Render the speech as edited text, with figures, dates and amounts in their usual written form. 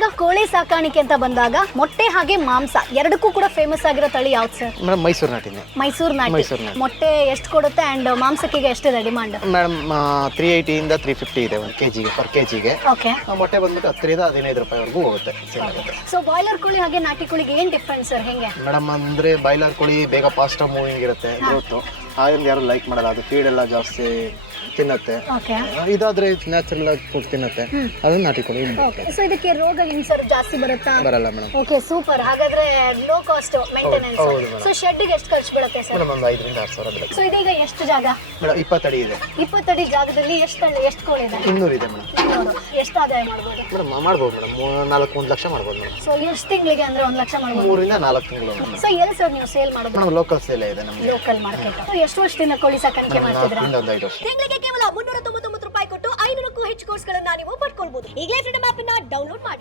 ಈಗ ಕೋಳಿ ಸಾಕಾಣಿಕೆ ಅಂತ ಬಂದಾಗ ಮೊಟ್ಟೆ ಹಾಗೆ ಮಾಂಸ ಎರಡಕ್ಕೂ ಕೂಡ ಫೇಮಸ್ ಆಗಿರೋ ತಳಿ ಯಾವ್ದು ಸರ್? ಮೇಡಮ್ ಮೈಸೂರು ನಾಟಿನೇ. ಮೈಸೂರು ನಾಟಿ. ಮೊಟ್ಟೆ ಎಷ್ಟು ಕೊಡುತ್ತೆ ಅಂಡ್ ಮಾಂಸಕ್ಕೆ ಎಷ್ಟಿದೆ ಡಿಮಾಂಡ್? ಮೇಡಮ್ 380 ಇಂದ 350 ಇದೆ ಒಂದು ಕೆಜಿಗೆ ಪರ್ ಕೆಜಿಗೆ. ಓಕೆ. ಮೊಟ್ಟೆ ಬಂದ್ಬಿಟ್ಟು 10 ರಿಂದ 15 ರೂಪಾಯಿವರೆಗೂ ಹೋಗುತ್ತೆ. ಸೊ ಬಾಯ್ಲರ್ ಕೋಳಿ ಹಾಗೆ ನಾಟಿ ಕೋಳಿಗೆ ಏನ್ ಡಿಫ್ರೆನ್ಸ್ ಸರ್? ಹೆಂಗೆ ಮೇಡಮ್ ಅಂದ್ರೆ ಬಾಯ್ಲರ್ ಕೋಳಿ ಬೇಗ ಫಾಸ್ಟ್ ಮೂವಿಂಗ್ ಇರುತ್ತೆ, ಗ್ರೋತ್ ಹಾಗಾಗಿ ಯಾರು ಲೈಕ್ ಮಾಡಲ್ಲ, ಅದು ಫೀಡ್ ಎಲ್ಲ ಜಾಸ್ತಿ ತಿನ್ನತ್ತೆ. ಇದಾದ್ರೆ ನ್ಯಾಚುರಲ್ ಆಗಿ ಫುಡ್ ತಿನ್ನತ್ತೆ, ಅದನ್ನ ನಾಟಿ ಕೋಳಿ. ಸೊ ಇದಕ್ಕೆ ರೋಗ ಹೆಂಗ್ ಸರ್ ಜಾಸ್ತಿ ಬರುತ್ತಾ? ಬರಲ್ಲ ಮೇಡಮ್. Okay super. ಹಾಗಾದ್ರೆ low cost maintenance. So shed ಗೆ ಎಷ್ಟು ಖರ್ಚು ಬೀಳುತ್ತೆ ಸರ್? ಮೇಡಮ್ ಒಂದು 5 ರಿಂದ 6 ಸಾವಿರ ಬೀಳುತ್ತೆ. ಸೊ ಇದೀಗ ಎಷ್ಟು ಜಾಗ? ಮೇಡಮ್ 20 ಅಡಿ ಇದೆ. 20 ಅಡಿ ಜಾಗದಲ್ಲಿ ಎಷ್ಟು ಕೋಳಿ ಇದೆ? 200 ಇದೆ ಮೇಡಮ್. 200. ಎಷ್ಟು ಆದಾಯ ಮಾಡ್ಬೋದು? ಮೇಡಮ್ ಮಾಡ್ಬೋದು ಮೇಡಮ್, 1 ಲಕ್ಷ ಮಾಡ್ಬೋದು ಮೇಡಮ್. ಸೊ ಎಷ್ಟು ತಿಂಗಳಿಗೆ ಅಂದ್ರೆ 1 ಲಕ್ಷ ಮಾಡ್ಬೋದು? 3 ರಿಂದ 4 ತಿಂಗಳು. ಸೊ ಎಲ್ಲಿ ಸರ್ ನೀವು ಸೇಲ್ ಮಾಡೋದು? ಮೇಡಮ್ ಲೋಕಲ್ ಸೇಲ್ ಇದೆ ನಮಗೆ. Local market. ಸೊ ಎಷ್ಟು ವರ್ಷದಿಂದ ಕೋಳಿ ಸಾಕಾಣಿಕೆ ಮಾಡ್ತಿದ್ದೀರಾ? ಒಂದು 5 ವರ್ಷ. ತಿಂಗಳಿಗೆ ಕೇವಲ 399 ರೂಪಾಯಿ ಕೊಟ್ಟು 500ಕ್ಕೂ ಹೆಚ್ಚು ಕೋರ್ಸ್ಗಳನ್ನ ನೀವು ಪಡ್ಕೊಳ್ಬಹುದು. ಈಗಲೇ ಫ್ರೀಡಮ್ ಆಪ್ ಅನ್ನ ಡೌನ್ಲೋಡ್ ಮಾಡಿ.